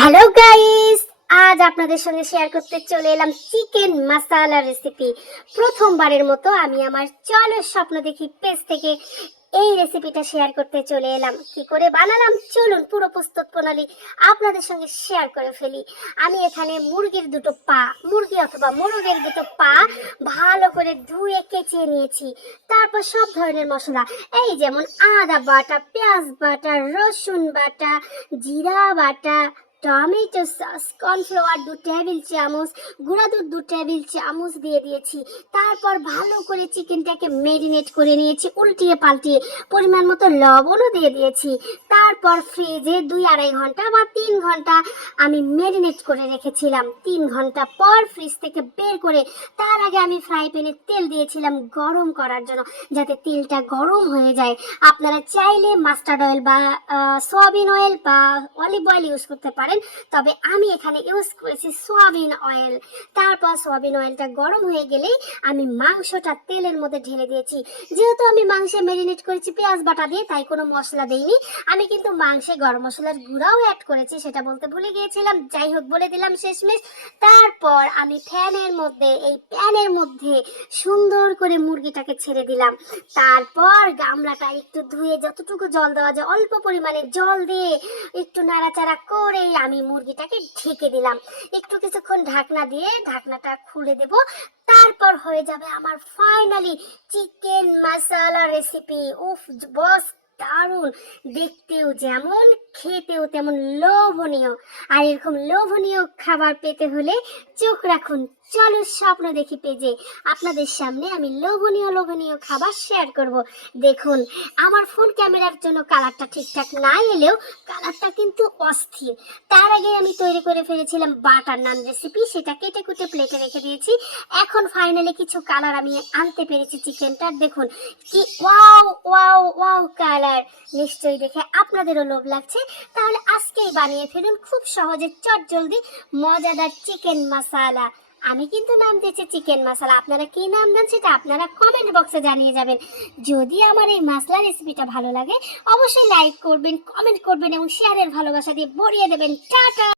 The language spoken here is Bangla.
হ্যালো গাইস, আজ আপনাদের সঙ্গে শেয়ার করতে চলে এলাম চিকেন মশলা রেসিপি। প্রথমবারের মতো আমি আমার চলো স্বপ্ন দেখি পেজ থেকে এই রেসিপিটা শেয়ার করতে চলে এলাম। কি করে বানালাম চলুন পুরো প্রস্তুত প্রণালী আপনাদের সঙ্গে শেয়ার করে ফেলি। আমি এখানে মুরগি অথবা মোরগের দুটো পা ভালো করে ধুয়ে কেচে নিয়েছি। তারপর সব ধরনের মশলা, এই যেমন আদা বাটা, পেঁয়াজ বাটা, রসুন বাটা, জিরা বাটা, টমেটো সস, কর্নফ্লাওয়ার 2 টেবিল চামচ, গুঁড়া দুধ 2 টেবিল চামচ দিয়ে দিয়েছি। তারপর ভালো করে চিকেনটাকে মেরিনেট করে নিয়েছি উল্টিয়ে পাল্টিয়ে, পরিমাণ মতো লবণও দিয়ে দিয়েছি। তারপর ফ্রিজে 2-2.5 ঘন্টা বা 3 ঘন্টা আমি মেরিনেট করে রেখেছিলাম। 3 ঘন্টা পর ফ্রিজ থেকে বের করে তার আগে আমি ফ্রাই প্যানে তেল দিয়েছিলাম গরম করার জন্য, যাতে তেলটা গরম হয়ে যায়। আপনারা চাইলে মাস্টার্ড অয়েল বা সয়াবিন অয়েল বা অলিভ অয়েল ইউজ করতে পারেন, তবে আমি এখানে ইউজ করেছি সয়াবিন অয়েল। তারপর সয়াবিন অয়েলটা গরম হয়ে গেলেই আমি মাংসটা তেলের মধ্যে ঢেলে দিয়েছি। যেহেতু আমি মাংসে ম্যারিনেট করেছি পেঁয়াজ বাটা দিয়ে, তাই কোনো মশলা দেইনি। আমি কিন্তু মাংসে গরম মশলার গুঁড়াও অ্যাড করেছি, সেটা বলতে ভুলে গিয়েছিলাম, যাই হোক বলে দিলাম শেষমেশ। তারপর আমি প্যানের মধ্যে সুন্দর করে মুরগিটাকে ছেড়ে দিলাম। তারপর গামলাটা একটু ধুয়ে যতটুকু জল দেওয়া যায় অল্প পরিমাণে জল দিয়ে একটু নাড়াচাড়া করে আমি মুরগিটাকে ঢেকে দিলাম। একটু কিছুক্ষণ ঢাকনা দিয়ে ঢাকনাটা খুলে দেব। তারপর হয়ে যাবে আমার ফাইনালি চিকেন মশলা রেসিপি। উফ বস, দারুণ! দেখতেও যেমন, খেতেও তেমন লোভনীয়। আর এরকম লোভনীয় খাবার পেতে হলে চোখ রাখুন চলো স্বপ্ন দেখি পেজে। আপনাদের সামনে আমি লোভনীয় খাবার শেয়ার করব। দেখুন, আমার ফোন ক্যামেরার জন্য কালারটা ঠিকঠাক না এলেও কালারটা কিন্তু অস্থির। তার আগে আমি তৈরি করে ফেলেছিলাম বাটার নান রেসিপি, সেটা কেটে কুটে প্লেটে রেখে দিয়েছি। এখন ফাইনালি কিছু কালার আমি আনতে পেরেছি চিকেনটার। দেখুন কি ওয়াও ওয়াও ওয়াও কালার! নিশ্চয়ই দেখে আপনাদেরও লোভ লাগছে। তাহলে আজকেই বানিয়ে ফেলুন খুব সহজে চটজলদি মজাদার চিকেন মশলা। আমি কিন্তু নাম দিয়েছি চিকেন মশলা, আপনারা কি নাম দেন সেটা আপনারা কমেন্ট বক্সে জানিয়ে যাবেন। যদি আমার এই মশলা রেসিপিটা ভালো লাগে অবশ্যই লাইক করবেন, কমেন্ট করবেন এবং শেয়ারের ভালোবাসা দিয়ে ভরিয়ে দেবেন। টাটা।